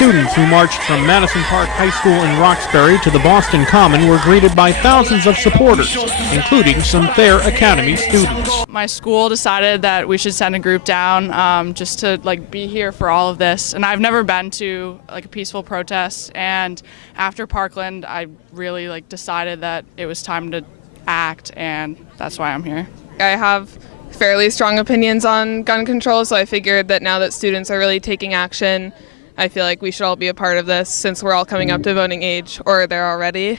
Students who marched from Madison Park High School in Roxbury to the Boston Common were greeted by thousands of supporters, including some Thayer Academy students. My school decided that we should send a group down just to be here for all of this. And I've never been to a peaceful protest. And after Parkland, I really decided that it was time to act, and that's why I'm here. I have fairly strong opinions on gun control, so I figured that now that students are really taking action, I feel like we should all be a part of this since we're all coming up to voting age, or they're already.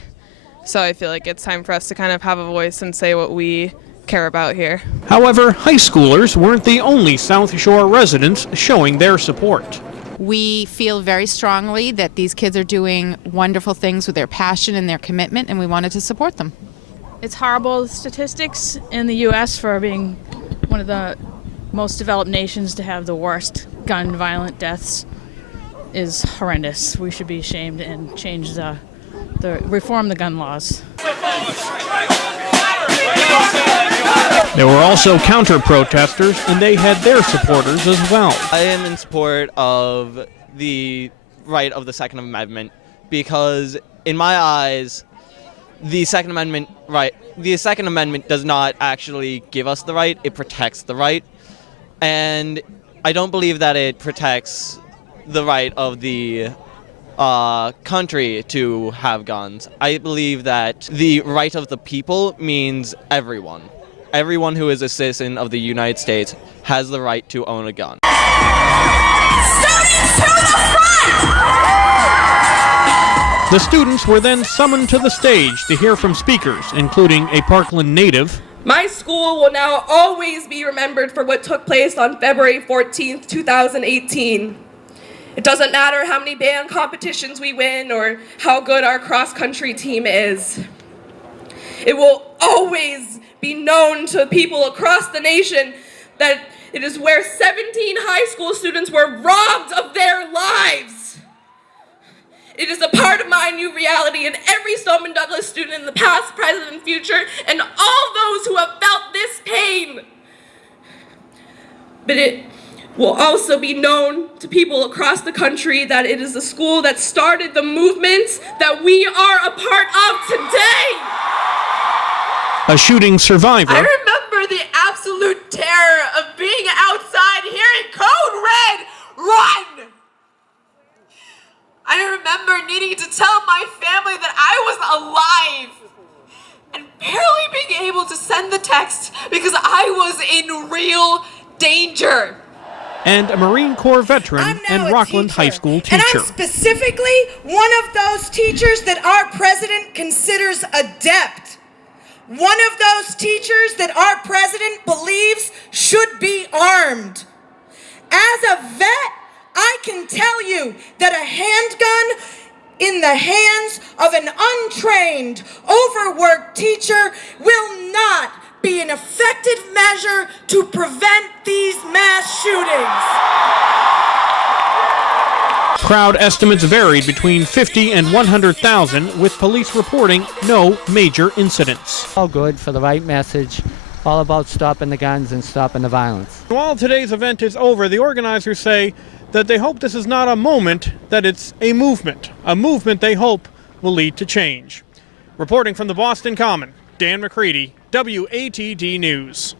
So I feel like it's time for us to kind of have a voice and say what we care about here. However, high schoolers weren't the only South Shore residents showing their support. We feel very strongly that these kids are doing wonderful things with their passion and their commitment, and we wanted to support them. It's horrible statistics in the U.S. for being one of the most developed nations to have the worst gun violent deaths is horrendous. We should be ashamed and change reform the gun laws. There were also counter-protesters, and they had their supporters as well. I am in support of the right of the Second Amendment because, in my eyes, the Second Amendment does not actually give us the right, it protects the right. And I don't believe that it protects the right of the country to have guns. I believe that the right of the people means everyone. Everyone who is a citizen of the United States has the right to own a gun. Students to the front! The students were then summoned to the stage to hear from speakers, including a Parkland native. My school will now always be remembered for what took place on February 14th, 2018. It doesn't matter how many band competitions we win or how good our cross-country team is. It will always be known to people across the nation that it is where 17 high school students were robbed of their lives. It is a part of my new reality, and every Stoneman Douglas student in the past, present, and future, and all those who have felt this pain. But it will also be known to people across the country that it is the school that started the movement that we are a part of today. A shooting survivor. I remember the absolute terror of being outside hearing code red, run! I remember needing to tell my family that I was alive and barely being able to send the text because I was in real danger. And a Marine Corps veteran and Rockland High School teacher. And I'm specifically one of those teachers that our president considers adept. One of those teachers that our president believes should be armed. As a vet, I can tell you that a handgun in the hands of an untrained, overworked teacher will not be an effective measure to prevent these mass shootings. Crowd estimates varied between 50 and 100,000, with police reporting no major incidents. All good for the right message, all about stopping the guns and stopping the violence. While today's event is over, the organizers say that they hope this is not a moment, that it's a movement they hope will lead to change. Reporting from the Boston Common, Dan McCready, WATD News.